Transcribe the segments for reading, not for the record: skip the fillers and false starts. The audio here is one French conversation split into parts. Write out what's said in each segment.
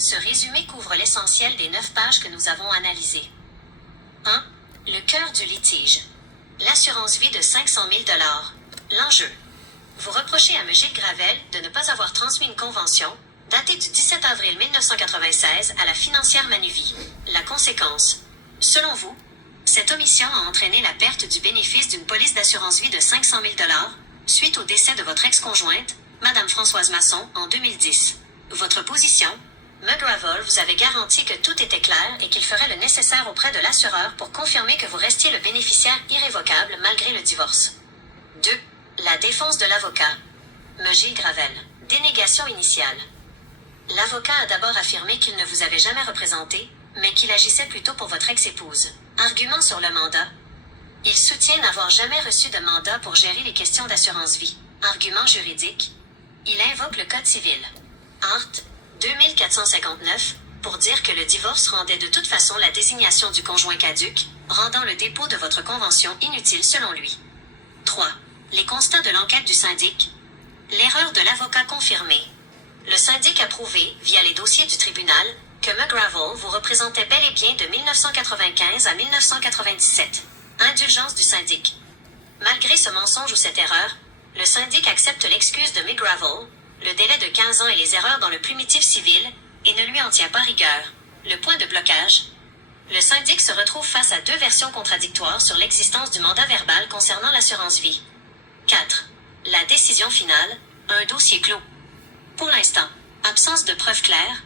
Ce résumé couvre l'essentiel des 9 pages que nous avons analysées. 1. Le cœur du litige. L'assurance vie de 500 000 $. L'enjeu. Vous reprochez à M. Gilles Gravel de ne pas avoir transmis une convention, datée du 17 avril 1996 à la financière Manuvie. La conséquence. Selon vous, cette omission a entraîné la perte du bénéfice d'une police d'assurance vie de 500 000 $ suite au décès de votre ex-conjointe, Madame Françoise Masson, en 2010. Votre position. McGravel vous avait garanti que tout était clair et qu'il ferait le nécessaire auprès de l'assureur pour confirmer que vous restiez le bénéficiaire irrévocable malgré le divorce. 2. La défense de l'avocat. M. Gilles Gravel. Dénégation initiale. L'avocat a d'abord affirmé qu'il ne vous avait jamais représenté, mais qu'il agissait plutôt pour votre ex-épouse. Argument sur le mandat. Il soutient n'avoir jamais reçu de mandat pour gérer les questions d'assurance vie. Argument juridique. Il invoque le Code civil. Art. 2459, pour dire que le divorce rendait de toute façon la désignation du conjoint caduque, rendant le dépôt de votre convention inutile selon lui. 3. Les constats de l'enquête du syndic. L'erreur de l'avocat confirmée. Le syndic a prouvé, via les dossiers du tribunal, que McGravel vous représentait bel et bien de 1995 à 1997. Indulgence du syndic. Malgré ce mensonge ou cette erreur, le syndic accepte l'excuse de McGravel, le délai de 15 ans et les erreurs dans le plumitif civil, et ne lui en tient pas rigueur. Le point de blocage. Le syndic se retrouve face à 2 versions contradictoires sur l'existence du mandat verbal concernant l'assurance vie. 4. La décision finale, un dossier clos. Pour l'instant, absence de preuves claires.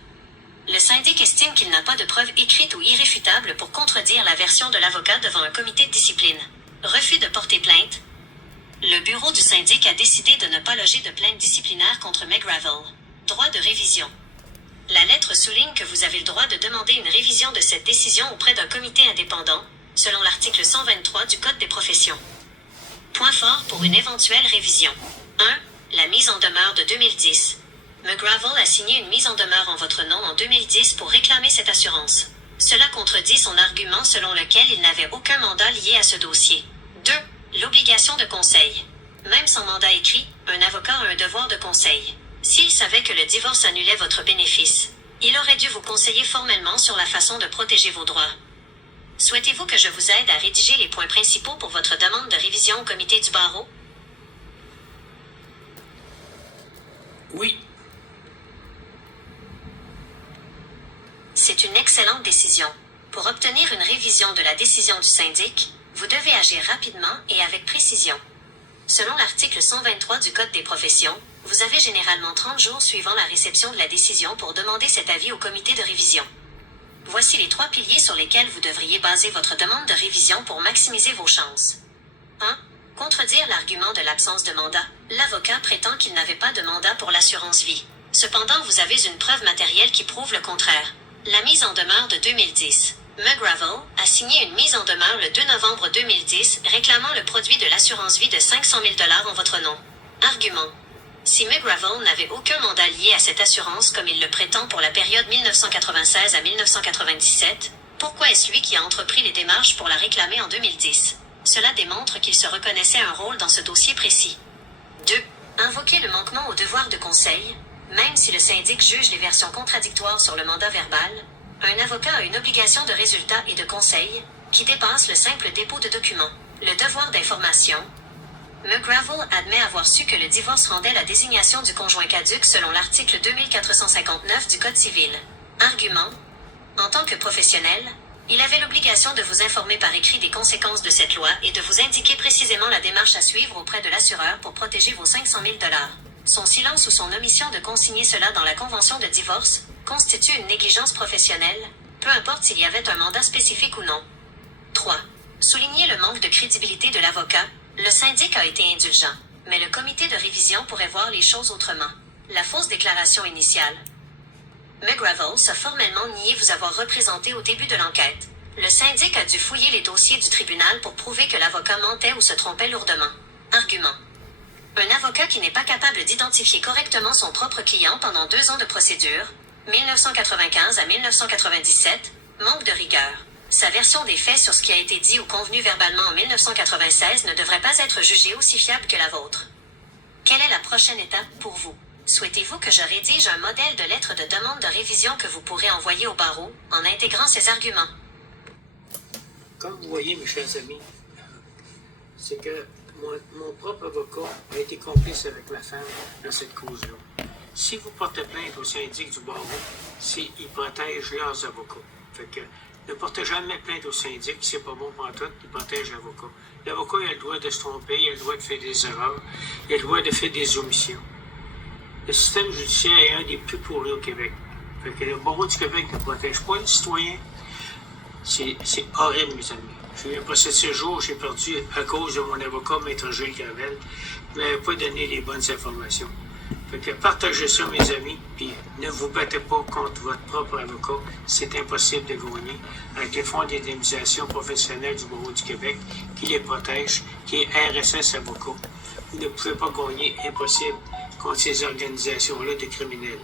Le syndic estime qu'il n'a pas de preuves écrites ou irréfutables pour contredire la version de l'avocat devant un comité de discipline. Refus de porter plainte. Le bureau du syndic a décidé de ne pas loger de plainte disciplinaire contre McGravel. Droit de révision. La lettre souligne que vous avez le droit de demander une révision de cette décision auprès d'un comité indépendant, selon l'article 123 du Code des professions. Point fort pour une éventuelle révision. 1. La mise en demeure de 2010. McGravel a signé une mise en demeure en votre nom en 2010 pour réclamer cette assurance. Cela contredit son argument selon lequel il n'avait aucun mandat lié à ce dossier. 2. L'obligation de conseil. Même sans mandat écrit, un avocat a un devoir de conseil. S'il savait que le divorce annulait votre bénéfice, il aurait dû vous conseiller formellement sur la façon de protéger vos droits. Souhaitez-vous que je vous aide à rédiger les points principaux pour votre demande de révision au comité du barreau? Oui. C'est une excellente décision. Pour obtenir une révision de la décision du syndic, vous devez agir rapidement et avec précision. Selon l'article 123 du Code des professions, vous avez généralement 30 jours suivant la réception de la décision pour demander cet avis au comité de révision. Voici les 3 piliers sur lesquels vous devriez baser votre demande de révision pour maximiser vos chances. 1. Contredire l'argument de l'absence de mandat. L'avocat prétend qu'il n'avait pas de mandat pour l'assurance vie. Cependant, vous avez une preuve matérielle qui prouve le contraire. La mise en demeure de 2010. McGravel a signé une mise en demeure le 2 novembre 2010 réclamant le produit de l'assurance vie de 500 000 $ en votre nom. Argument. Si McGravel n'avait aucun mandat lié à cette assurance comme il le prétend pour la période 1996 à 1997, pourquoi est-ce lui qui a entrepris les démarches pour la réclamer en 2010? Cela démontre qu'il se reconnaissait un rôle dans ce dossier précis. 2. Invoquer le manquement au devoir de conseil. Même si le syndic juge les versions contradictoires sur le mandat verbal, un avocat a une obligation de résultat et de conseil qui dépasse le simple dépôt de documents. Le devoir d'information. McGravel admet avoir su que le divorce rendait la désignation du conjoint caduque selon l'article 2459 du Code civil. Argument. En tant que professionnel, il avait l'obligation de vous informer par écrit des conséquences de cette loi et de vous indiquer précisément la démarche à suivre auprès de l'assureur pour protéger vos 500 000 $. Son silence ou son omission de consigner cela dans la convention de divorce constitue une négligence professionnelle, peu importe s'il y avait un mandat spécifique ou non. 3. Souligner le manque de crédibilité de l'avocat. Le syndic a été indulgent, mais le comité de révision pourrait voir les choses autrement. La fausse déclaration initiale. McGravel a formellement nié vous avoir représenté au début de l'enquête. Le syndic a dû fouiller les dossiers du tribunal pour prouver que l'avocat mentait ou se trompait lourdement. Argument. Un avocat qui n'est pas capable d'identifier correctement son propre client pendant 2 ans de procédure, 1995 à 1997, manque de rigueur. Sa version des faits sur ce qui a été dit ou convenu verbalement en 1996 ne devrait pas être jugée aussi fiable que la vôtre. Quelle est la prochaine étape pour vous? Souhaitez-vous que je rédige un modèle de lettre de demande de révision que vous pourrez envoyer au barreau en intégrant ces arguments? Comme vous voyez, mes chers amis, c'est que mon propre avocat a été complice avec ma femme dans cette cause-là. Si vous portez plainte au syndic du barreau, ils protègent leurs avocats. Fait que ne portez jamais plainte au syndic, c'est pas bon pour tout, ils protègent l'avocat. L'avocat, il a le droit de se tromper, il a le droit de faire des erreurs, il a le droit de faire des omissions. Le système judiciaire est un des plus pourris au Québec. Fait que le barreau du Québec ne protège pas les citoyens. C'est horrible, mes amis. J'ai eu un procès de séjour, j'ai perdu à cause de mon avocat, Maître Gilles Gravel, qui ne m'avait pas donné les bonnes informations. Fait que partagez ça, mes amis, puis ne vous battez pas contre votre propre avocat. C'est impossible de gagner avec les fonds d'indemnisation professionnelle du Barreau du Québec qui les protège, qui est RSS Avocat. Vous ne pouvez pas gagner, impossible, contre ces organisations-là de criminels.